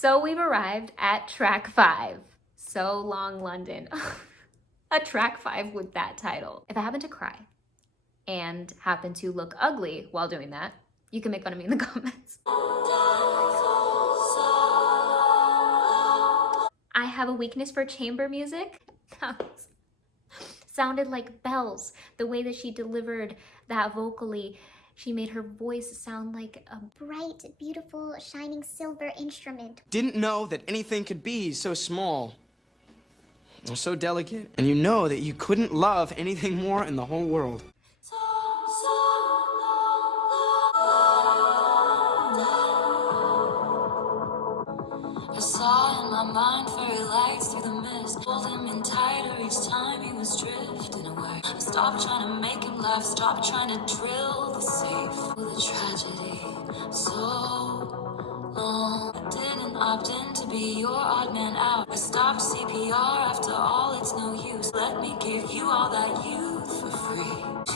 So we've arrived at track 5. So Long London. A track 5 with that title. If I happen to cry and happen to look ugly while doing that, you can make fun of me in the comments. I have a weakness for chamber music. Sounded like bells. The way that she delivered that vocally, she made her voice sound like a bright, beautiful, shining silver instrument. Didn't know that anything could be so small or so delicate. And you know that you couldn't love anything more in the whole world. I saw in my mind fairy lights through the mist. Pulled him in tighter each time he was drifting away. I stopped trying to make him laugh, stopped trying to drill the safe. With a tragedy so long, I didn't opt in to be your odd man out. I stopped CPR after all, it's no use. Let me give you all that youth for free. 2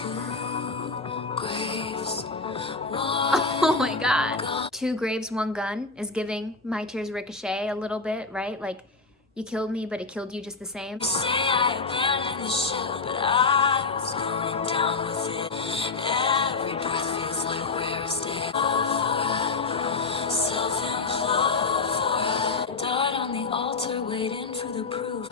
graves, 1 oh my god. 2 graves, 1 gun is giving My Tears Ricochet a little bit, right? Like, you killed me, but it killed you just the same. You say I abandoned the ship, but I was going down with it. Every breath feels like we're a stay. Self-implode for it. Died on the altar, waiting for the proof.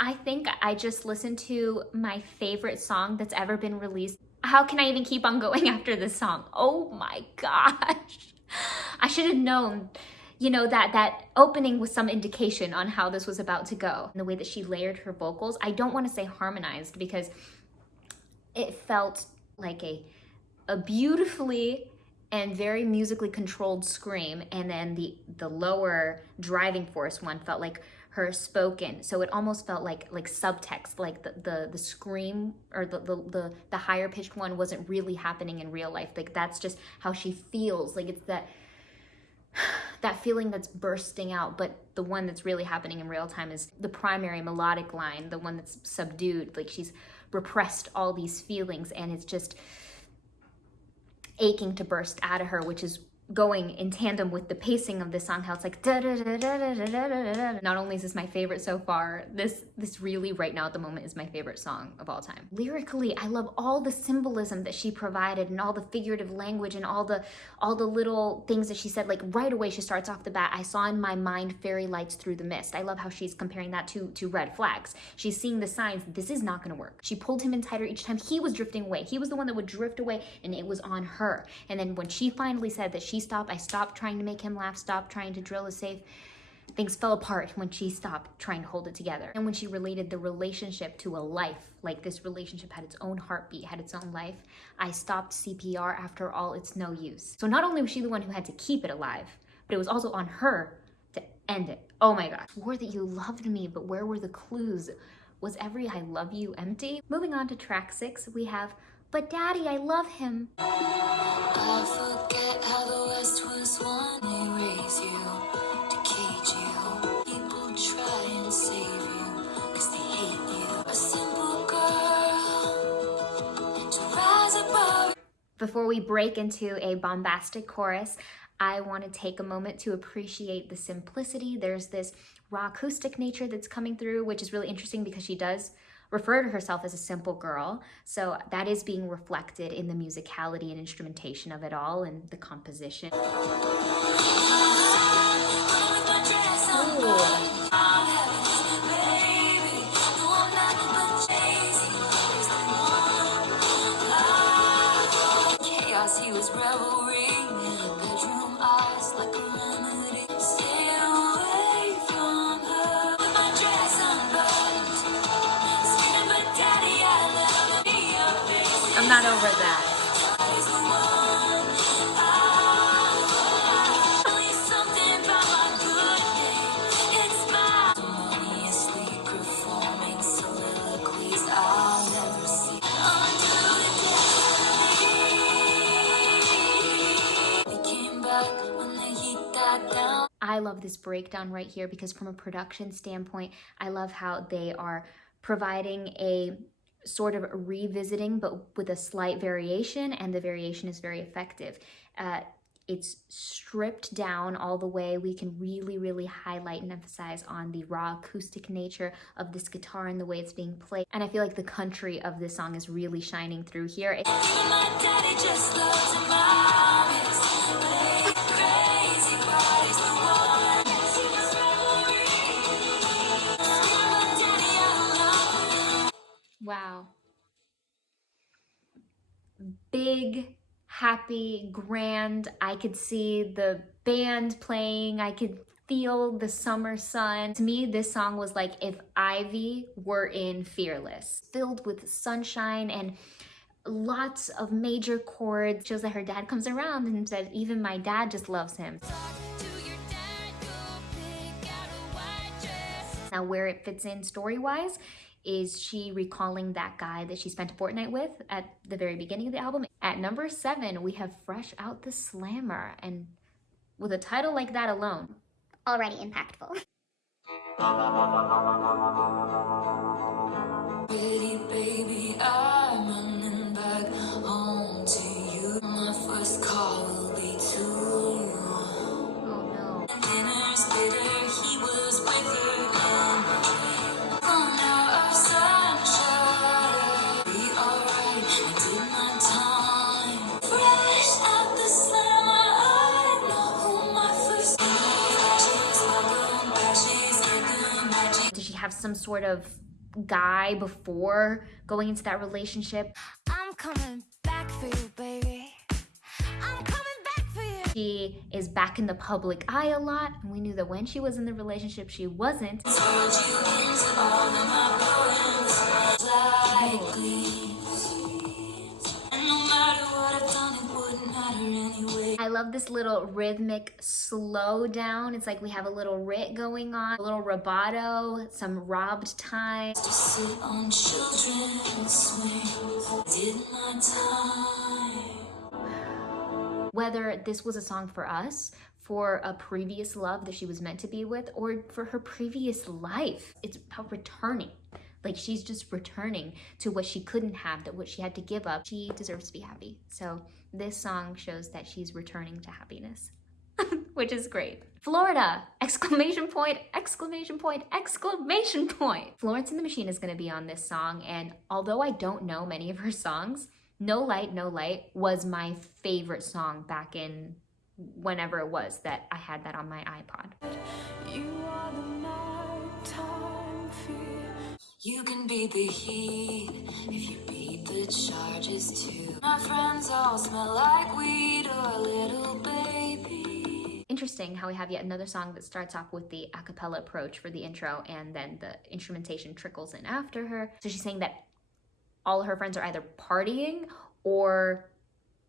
I think I just listened to my favorite song that's ever been released. How can I even keep on going after this song? Oh my gosh. I should have known, you know, that opening was some indication on how this was about to go. And the way that she layered her vocals, I don't want to say harmonized because it felt like a beautifully and very musically controlled scream, and then the lower driving force one felt like her spoken, so it almost felt like subtext, like the scream or the higher pitched one wasn't really happening in real life. Like, that's just how she feels. Like, it's that feeling that's bursting out, but the one that's really happening in real time is the primary melodic line, the one that's subdued. Like, she's repressed all these feelings and it's just aching to burst out of her, which is going in tandem with the pacing of this song, how it's like da da da da da da da da da. Not only is this my favorite so far, this really right now at the moment is my favorite song of all time. Lyrically, I love all the symbolism that she provided and all the figurative language and all the little things that she said. Like, right away she starts off the bat, I saw in my mind fairy lights through the mist. I love how she's comparing that to red flags. She's seeing the signs that this is not gonna work. She pulled him in tighter each time he was drifting away. He was the one that would drift away and it was on her. And then when she finally said that I stopped trying to make him laugh, stopped trying to drill a safe, things fell apart when she stopped trying to hold it together. And when she related the relationship to a life, like this relationship had its own heartbeat, had its own life, I stopped CPR after all, it's no use. So not only was she the one who had to keep it alive, but it was also on her to end it. Oh my gosh. Swore that you loved me, but where were the clues? Was every I love you empty? Moving on to track 6, we have But Daddy, I love him. I forget how the West was won. They raise you to cage you. People try and save you because they hate you. A simple girl to rise above. Before we break into a bombastic chorus, I want to take a moment to appreciate the simplicity. There's this raw acoustic nature that's coming through, which is really interesting because she does refer to herself as a simple girl. So that is being reflected in the musicality and instrumentation of it all and the composition. Chaos, he was revelry. Bedroom eyes like a remedy. Stay away from her. With my dress unbuttoned. Screaming, but Daddy, I love you. I'm not over that. I love this breakdown right here because from a production standpoint, I love how they are providing a sort of revisiting, but with a slight variation, and the variation is very effective. It's stripped down all the way. We can really, really highlight and emphasize on the raw acoustic nature of this guitar and the way it's being played. And I feel like the country of this song is really shining through here. My daddy just loves him, mom. It's crazy, but he's the one. She was my daddy, I love him. Wow. Big, happy, grand. I could see the band playing. I could feel the summer sun. To me, this song was like if Ivy were in Fearless, filled with sunshine and lots of major chords. Shows that her dad comes around and says, even my dad just loves him. Now, where it fits in story-wise is she recalling that guy that she spent a fortnight with at the very beginning of the album. At number 7, we have Fresh Out the Slammer, and with a title like that alone, Already impactful. Pretty baby, I'm running back home to you. My first call will be to you. oh no. Dinner's bitter, he was with her and gone out of sunshine. Be alright, I did my time. Fresh out the slammer, I know who my first Did she have some sort of guy before going into that relationship? I'm coming back for you, baby. I'm coming back for you. She is back in the public eye a lot, and we knew that when she was in the relationship, she wasn't. told you into all of my poems likely. And no matter what I've done, it wouldn't matter anyway. I love this little rhythmic slow down. It's like we have a little rit going on, a little rubato, some robbed time. To sit on children's swings, did my time. Whether this was a song for us, for a previous love that she was meant to be with, or for her previous life, it's about returning. Like, she's just returning to what she couldn't have, that what she had to give up. She deserves to be happy. So this song shows that she's returning to happiness, which is great. Florida! Exclamation point, exclamation point, exclamation point. Florence and the Machine is gonna be on this song, and although I don't know many of her songs, No Light, No Light was my favorite song back in whenever it was that I had that on my iPod. You are the nighttime fear. You can beat the heat if you beat the charges too. My friends all smell like weed or a little baby. Interesting how we have yet another song that starts off with the a cappella approach for the intro, and then the instrumentation trickles in after her. So she's saying that all her friends are either partying or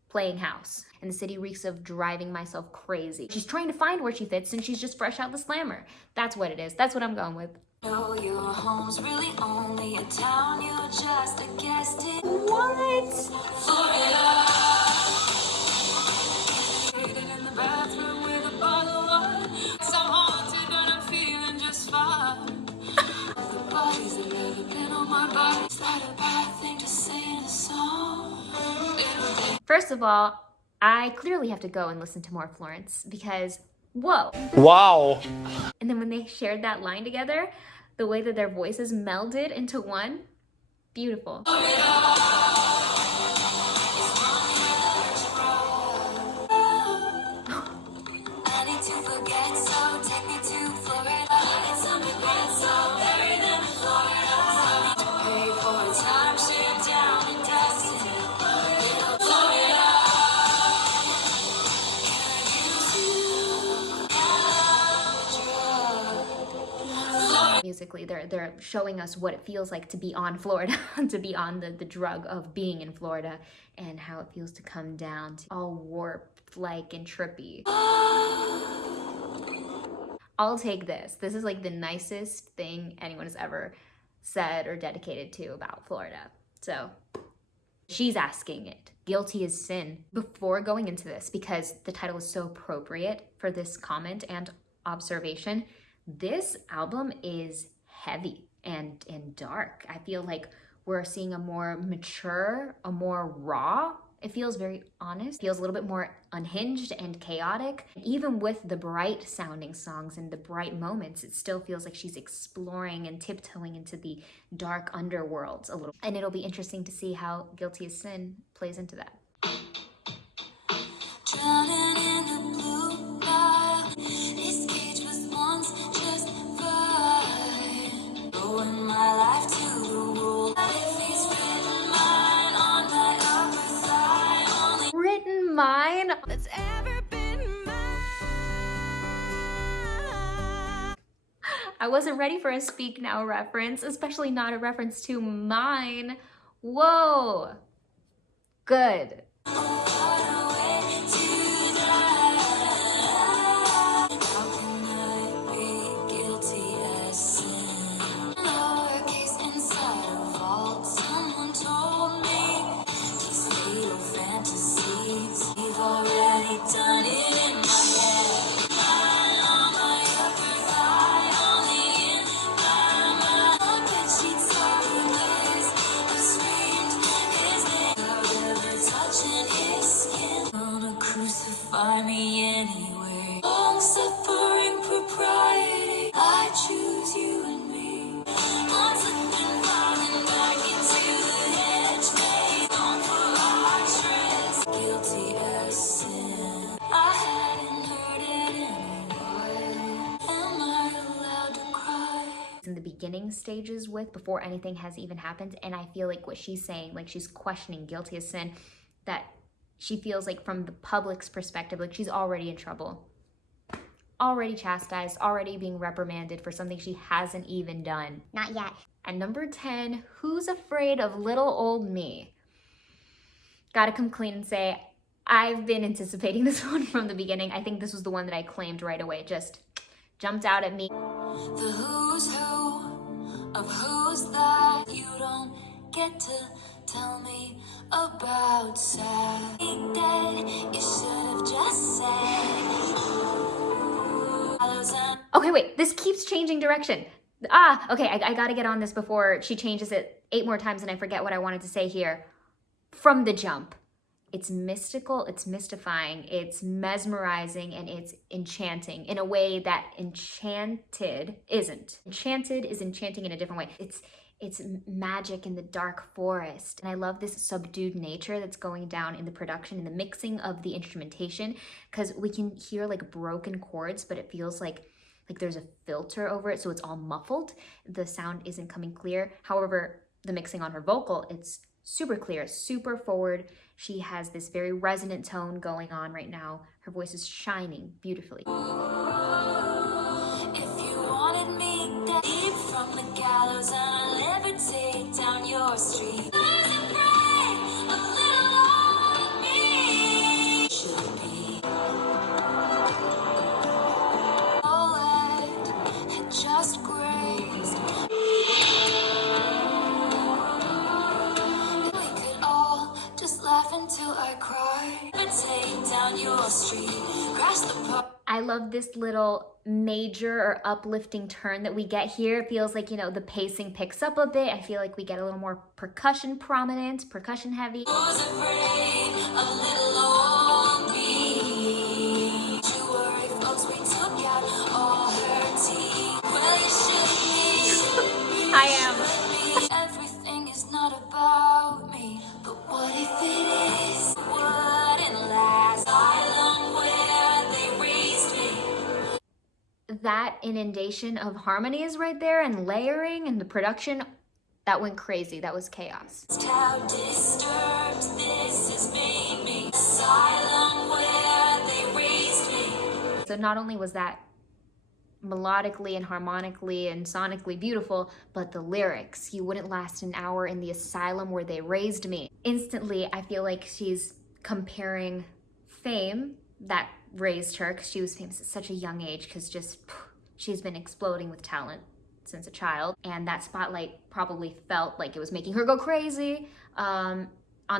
playing house. And the city reeks of driving myself crazy. She's trying to find where she fits, and she's just fresh out the slammer. That's what it is. That's what I'm going with. No, your home's really only a town, you're just a guest in What? Florida. In the bathroom with a bottle of wine. So haunted, but I'm feeling just fine. The bodies that never been on my body. Is that a bad thing to say in a song? First of all, I clearly have to go and listen to more Florence because, whoa. Wow. And then when they shared that line together, the way that their voices melded into one, beautiful. I need to forget, so take me to Florida. It's a regret, so bury them in Florida. I need to pay for a timeshare down in Dustin. Florida. Musically, they're showing us what it feels like to be on Florida, to be on the drug of being in Florida, and how it feels to come down to all warped like and trippy. I'll take this. This is like the nicest thing anyone has ever said or dedicated to about Florida. So she's asking it. Guilty as sin. Before going into this, because the title is so appropriate for this comment and observation, this album is heavy and dark. I feel like we're seeing a more mature, a more raw. It feels very honest, feels a little bit more unhinged and chaotic. Even with the bright sounding songs and the bright moments, it still feels like she's exploring and tiptoeing into the dark underworlds a little. And it'll be interesting to see how Guilty as Sin plays into that. Drowning in the blue Nile. This cage was once just fine. Owing my life to the rule. If he's written mine on my upper thigh, only Written mine? That's ever been mine. I wasn't ready for a Speak Now reference, especially not a reference to mine. Whoa. Good. Crucify me anyway. Long suffering propriety. I choose you and me. Once slipping, falling back into the hedge maze. On for our shreds. Guilty as sin. I hadn't heard it anyway. Am I allowed to cry? In the beginning stages with, before anything has even happened, and I feel like what she's saying, like she's questioning Guilty as Sin, that she feels like from the public's perspective, like she's already in trouble, already chastised, already being reprimanded for something she hasn't even done. Not yet. And number 10, Who's Afraid of Little Old Me? Gotta come clean and say, I've been anticipating this one from the beginning. I think this was the one that I claimed right away. It just jumped out at me. The who's who of who's that you don't get to tell me about. Sad dead, you should have just said. Okay, wait, this keeps changing direction. Okay, I gotta get on this before she changes it 8 more times and I forget what I wanted to say here. From the jump. It's mystical, it's mystifying, it's mesmerizing, and it's enchanting in a way that Enchanted isn't. Enchanted is enchanting in a different way. It's magic in the dark forest. And I love this subdued nature that's going down in the production and the mixing of the instrumentation, because we can hear like broken chords, but it feels like there's a filter over it, so it's all muffled. The sound isn't coming clear. However, the mixing on her vocal, it's super clear, super forward. She has this very resonant tone going on right now. Her voice is shining beautifully. If you wanted me that deep from the gallows and I levitate down your street, there's a break, a little on me. Should be. Bullet had just grazed. We could all just laugh until I cry. Levitate down your street, crash the park. I love this little major or uplifting turn that we get here. It feels like, you know, the pacing picks up a bit. I feel like we get a little more percussion prominent, percussion heavy. Who's afraid of little old me? To worry, folks, we took out all her teeth. Well, you should be. I am. Everything is not about me, but what if it is? Wouldn't last. Asylum where they raised me. That inundation of harmonies right there and layering and the production, that went crazy. That was chaos. How disturbed this has made me. Asylum where they raised me. So not only was that melodically and harmonically and sonically beautiful, but the lyrics, you wouldn't last an hour in the asylum where they raised me. Instantly, I feel like she's comparing fame that raised her, because she was famous at such a young age, because just she's been exploding with talent since a child, and that spotlight probably felt like it was making her go crazy, on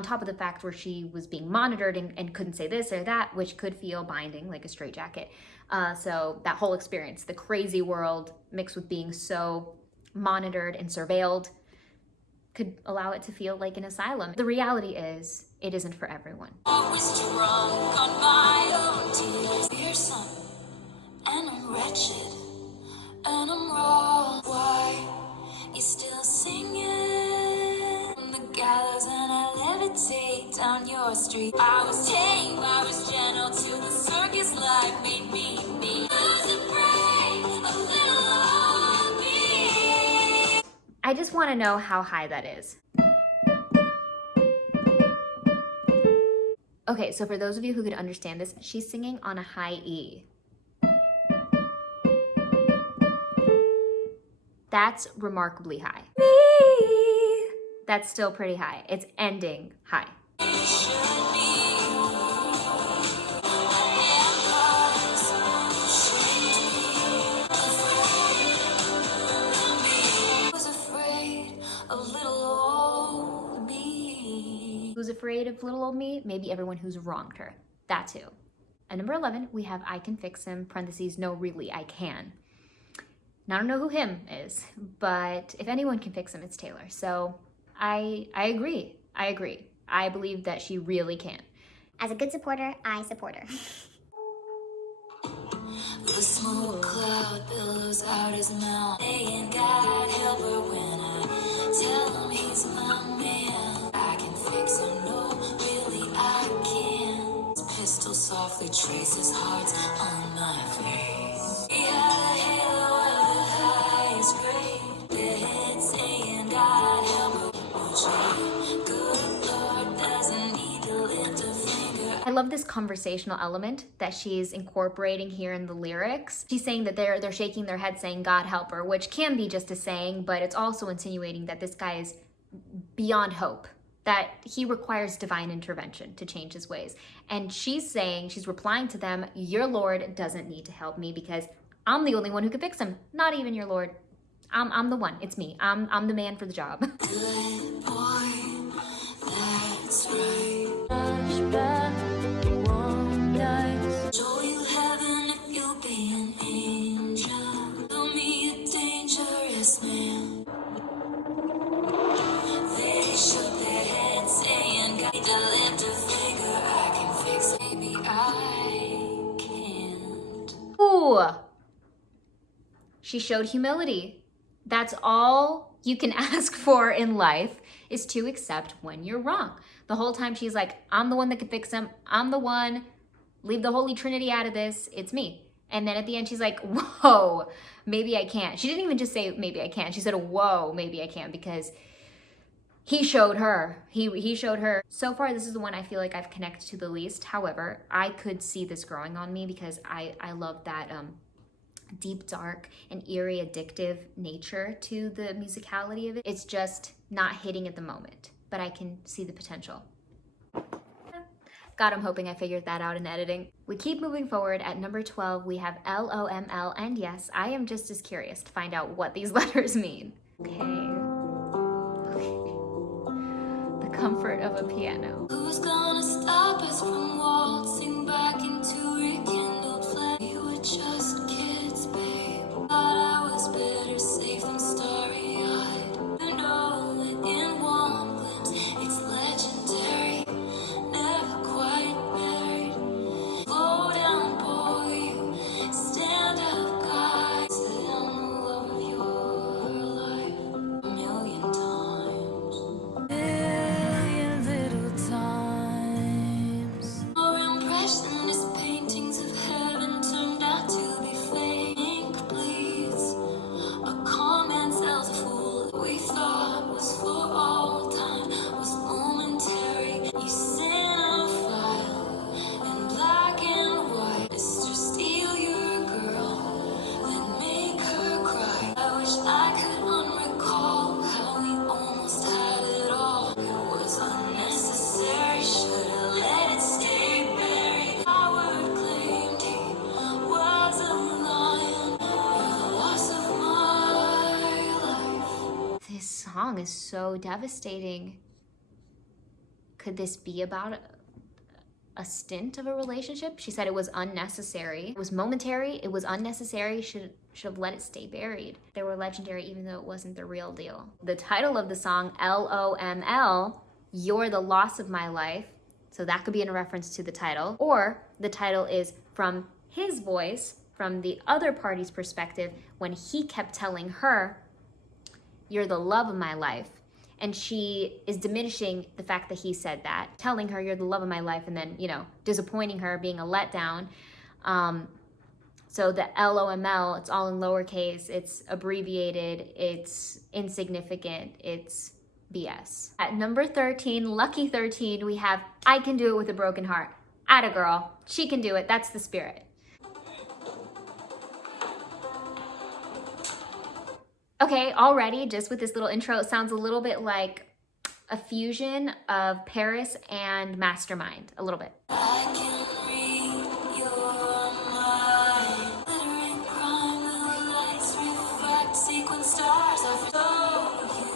top of the fact where she was being monitored and couldn't say this or that, which could feel binding, like a straitjacket. So that whole experience, the crazy world mixed with being so monitored and surveilled, could allow it to feel like an asylum. The reality is, it isn't for everyone. Always drunk on my own tears. Fearsome, and I'm wretched, and I'm wrong. Why you still singing from the gallows, and I levitate down your street? I was tame, I was gentle till the circus life made me me. Who's afraid of little old me? I just want to know how high that is. Okay, so for those of you who could understand this, she's singing on a high E. That's remarkably high. That's still pretty high. It's ending high. Who's afraid of little old me? Maybe everyone who's wronged her. That too. At number 11, we have I Can Fix Him, parentheses, no, really, I can. Now, I don't know who him is, but if anyone can fix him, it's Taylor. So I agree. I believe that she really can. As a good supporter, I support her. The smoke cloud billows out his mouth. Saying God help her when I tell him he's my man. I can fix him, no, really I can. His pistol softly traces hearts on my face. He had a halo of the highest grade. The head saying God help her. Good Lord doesn't need to lift a finger. I love this conversational element that she's incorporating here in the lyrics. She's saying that they're shaking their head saying, God help her, which can be just a saying, but it's also insinuating that this guy is beyond hope, that he requires divine intervention to change his ways. And she's saying, she's replying to them, your Lord doesn't need to help me because I'm the only one who can fix him, not even your Lord. I'm the one, it's me. I'm the man for the job. Good boy, that's right. Show you heaven if you'll be an angel. Show me a dangerous man. They shook their heads saying, got to lift a finger. I can fix it, maybe I can't. Ooh. She showed humility. That's all you can ask for in life, is to accept when you're wrong. The whole time she's like, I'm the one that can fix him. I'm the one. Leave the Holy Trinity out of this. It's me. And then at the end, she's like, whoa, maybe I can't. She didn't even just say, maybe I can't. She said, whoa, maybe I can't, because he showed her. He showed her. So far, this is the one I feel like I've connected to the least. However, I could see this growing on me because I love that deep, dark, and eerie, addictive nature to the musicality of it. It's just not hitting at the moment, but I can see the potential. God, I'm hoping I figured that out in editing. We keep moving forward. At number 12, we have Loml, and yes, I am just as curious to find out what these letters mean. Okay. The comfort of a piano. Who's gonna stop us from waltzing back into rekindled flame? We were just kids, babe. Thought I was better safe than starry-eyed. And all in one glimpse, it's legendary. Never quite married. Slow down, boy. Stand up, guys. Say I'm the love of your life 1,000,000 times. Million little times. More impressionist paintings of heaven turned out to be fake. Ink bleeds. A comment tells a fool that we thought was for all time was momentary. You cinephile in black and white. Mr. Steal your girl, then make her cry. I wish I could unrecall how we almost had it all. It was unnecessary, should've let it stay buried. Howard claimed he was a lion. You're the loss of my life. This song is so devastating. Could this be about a stint of a relationship. She said it was unnecessary. It was momentary, it was unnecessary, should have let it stay buried. They were legendary even though it wasn't the real deal. The title of the song, Loml, You're the Loss of My Life, so that could be in reference to the title, or the title is from his voice, from the other party's perspective, when he kept telling her, you're the love of my life. And she is diminishing the fact that he said that, telling her you're the love of my life, and then, you know, disappointing her, being a letdown. So the LOML, it's all in lowercase, it's abbreviated, it's insignificant, it's BS. At number 13, lucky 13, we have I Can Do It With a Broken Heart. Atta girl, she can do it, that's the spirit. Okay, already, just with this little intro, it sounds a little bit like a fusion of Paris and Mastermind, a little bit. I can read your mind. Glittering crime, little lights reflect sequin stars. I show you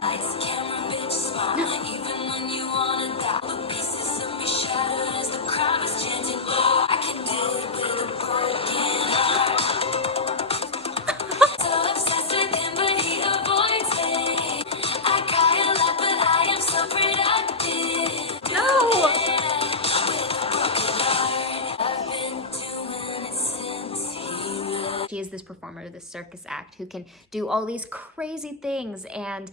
lights, camera, bitch, smile. Even when you wanna die, the pieces of me shattered as the crowd is chanting. Oh, I can do it with a broken heart. So obsessed with him, but he avoids me. I cry a lot, but I am so productive. No! I've been doing it since he left. She is this performer, this circus act who can do all these crazy things and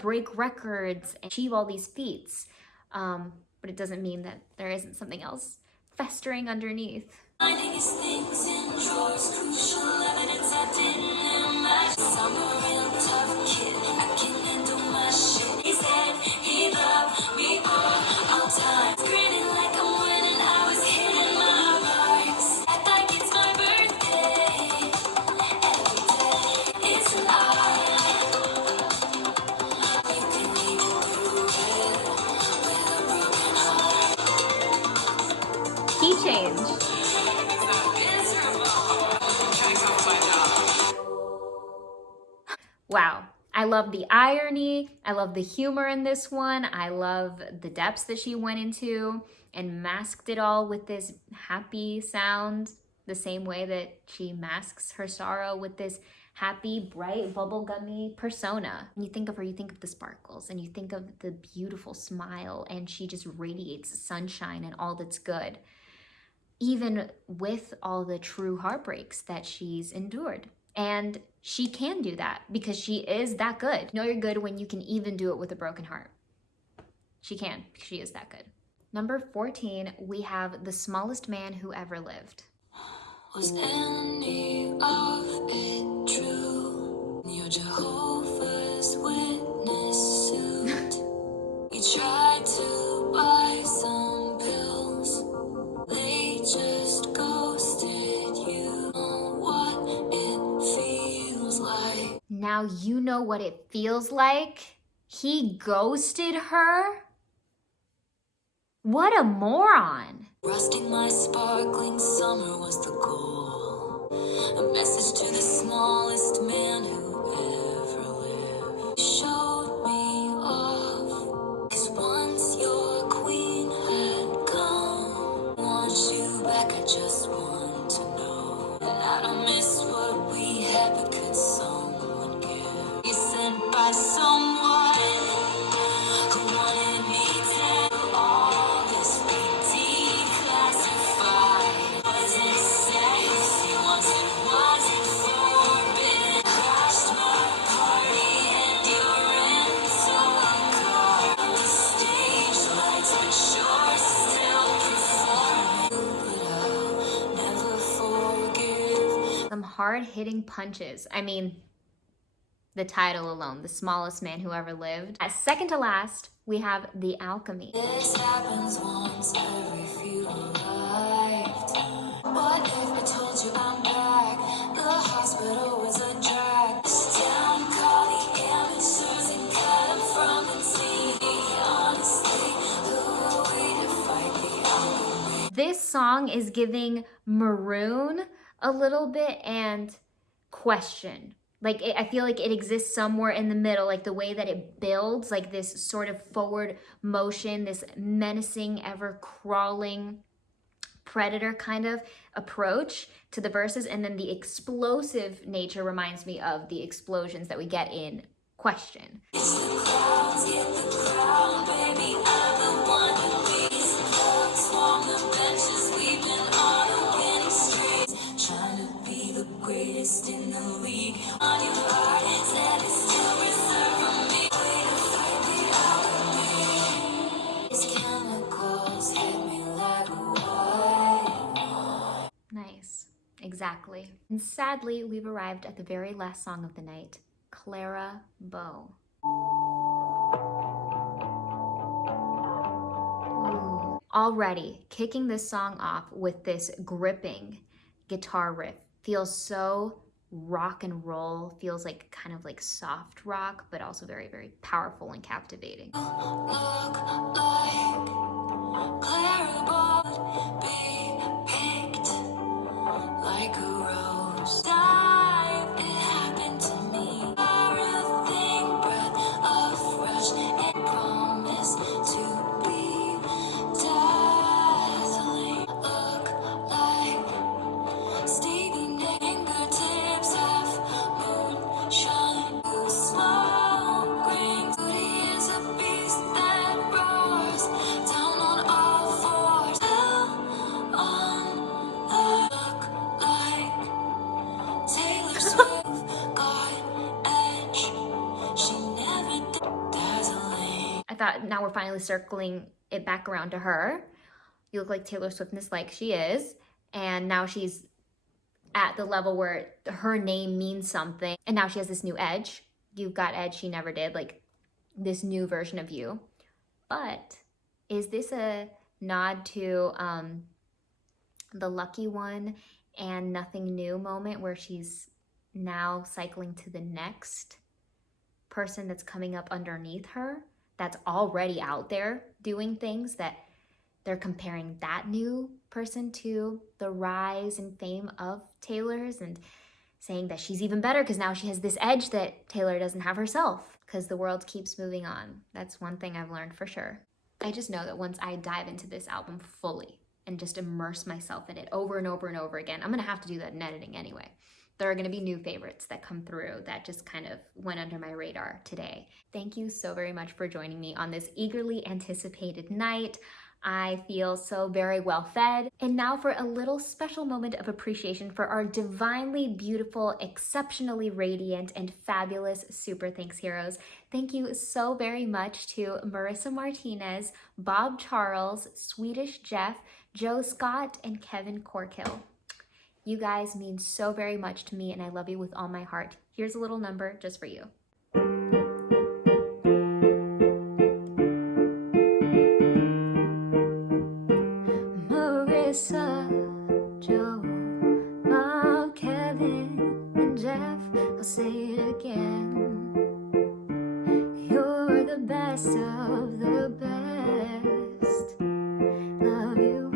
break records and achieve all these feats. But it doesn't mean that there isn't something else festering underneath. Finding his things in drawers, crucial evidence I didn't imagine. I'm a real tough kid, I can handle my shit. He said he loved me all time, grinning like I'm winning. I was hitting my marks. Act like it's my birthday. Every day it's an art. You can even do it with a broken heart. Key change. Wow. I love the irony. I love the humor in this one. I love the depths that she went into and masked it all with this happy sound, the same way that she masks her sorrow with this happy, bright, bubblegummy persona. When you think of her, you think of the sparkles and you think of the beautiful smile, and she just radiates sunshine and all that's good, even with all the true heartbreaks that she's endured. And she can do that because she is that good. You know you're good when you can even do it with a broken heart. She can, because she is that good. Number 14, we have The Smallest Man Who Ever Lived. Was any of it true? Your Jehovah's Witness suit. You tried to buy some pills. They just ghosted you. What it feels like. Now you know what it feels like. He ghosted her? What a moron. Rusting my sparkling summer was the goal. A message to the smallest man who ever lived. You showed me off, 'cause once your queen had gone. Want you back, I just want to know. And I don't miss what we had, but could someone give? You sent by someone who wanted me dead. All this declassified. Wasn't sexy once it wasn't forbidden. Crashed my party and your rental car. The stage lights, but you're still performing. But I'll never forgive. Some hard-hitting punches. I mean, the title alone, The Smallest Man Who Ever Lived. At second to last, we have The Alchemy. This happens once every few lifetimes. What if I told you I'm back? The hospital was a drag. This town called the amateurs and cut 'em from the TV. Honestly, who are we to fight the alchemy? This song is giving Maroon a little bit and Question. Like, I feel like it exists somewhere in the middle, like the way that it builds, like this sort of forward motion, this menacing, ever crawling predator kind of approach to the verses. And then the explosive nature reminds me of the explosions that we get in Question. Nice, exactly. And sadly, we've arrived at the very last song of the night, Clara Bow. Ooh. Already, kicking this song off with this gripping guitar riff feels so rock and roll, feels like kind of like soft rock, but also very, very powerful and captivating. Look like Clara Bow, be picked like a rose. Dive, it happened to me. Everything breath of fresh and promise to be dazzling. Look like Stevie fingertips half moonshine. Smoke rings. Beauty is a beast that roars down on all fours. Still on the look like Taylor Swift got edge. She never did dazzling. I thought now we're finally circling it back around to her. You look like Taylor Swiftness like she is. And now she's at the level where her name means something. And now she has this new edge. You've got edge she never did, like this new version of you. But is this a nod to the Lucky One and Nothing New moment where she's now cycling to the next person that's coming up underneath her, that's already out there doing things, that they're comparing that new person to the rise and fame of Taylor's and saying that she's even better because now she has this edge that Taylor doesn't have herself because the world keeps moving on. That's one thing I've learned for sure. I just know that once I dive into this album fully and just immerse myself in it over and over and over again, I'm gonna have to do that in editing anyway. There are gonna be new favorites that come through that just kind of went under my radar today. Thank you so very much for joining me on this eagerly anticipated night. I feel so very well fed. And now for a little special moment of appreciation for our divinely beautiful, exceptionally radiant, and fabulous Super Thanks heroes. Thank you so very much to Marissa Martinez, Bob Charles, Swedish Jeff, Joe Scott, and Kevin Corkill. You guys mean so very much to me, and I love you with all my heart. Here's a little number just for you. Marissa, Joe, Bob, Kevin, and Jeff, I'll say it again. You're the best of the best. Love you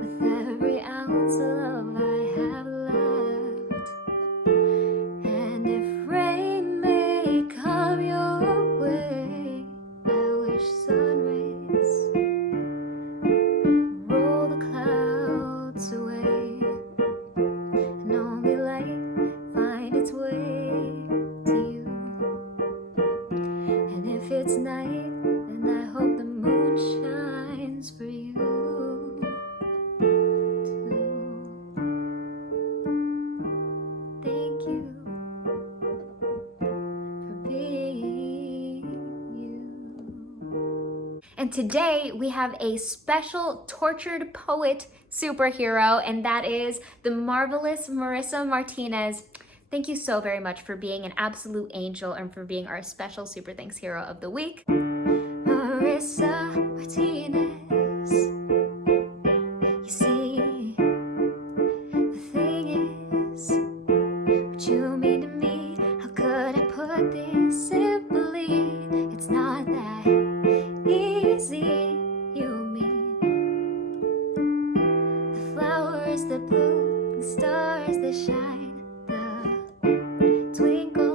with every ounce of love I have left. And if rain may come your way, I wish sun rays roll the clouds away, and only light find its way to you. And if it's night, then I hope the moon shines for you too. Thank you for being you. And today we have a special tortured poet superhero, and that is the marvelous Marissa Martinez. Thank you so very much for being an absolute angel and for being our special Super Thanks hero of the week. Marissa Martinez. You see, the thing is, what you mean to me, how could I put this simply? It's not that easy, you mean. The flowers that bloom, the stars that shine, the twinkle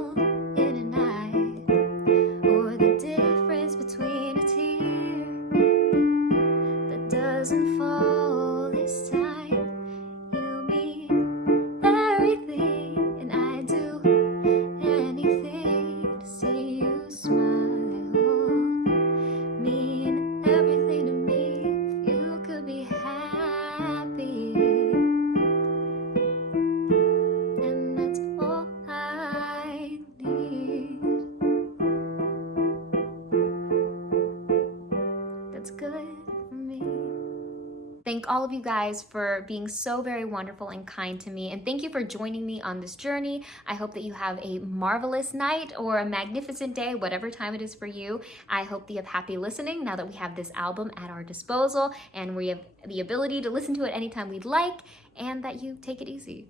thank all of you guys for being so very wonderful and kind to me. And thank you for joining me on this journey. I hope that you have a marvelous night or a magnificent day, whatever time it is for you. I hope that you have happy listening now that we have this album at our disposal and we have the ability to listen to it anytime we'd like, and that you take it easy.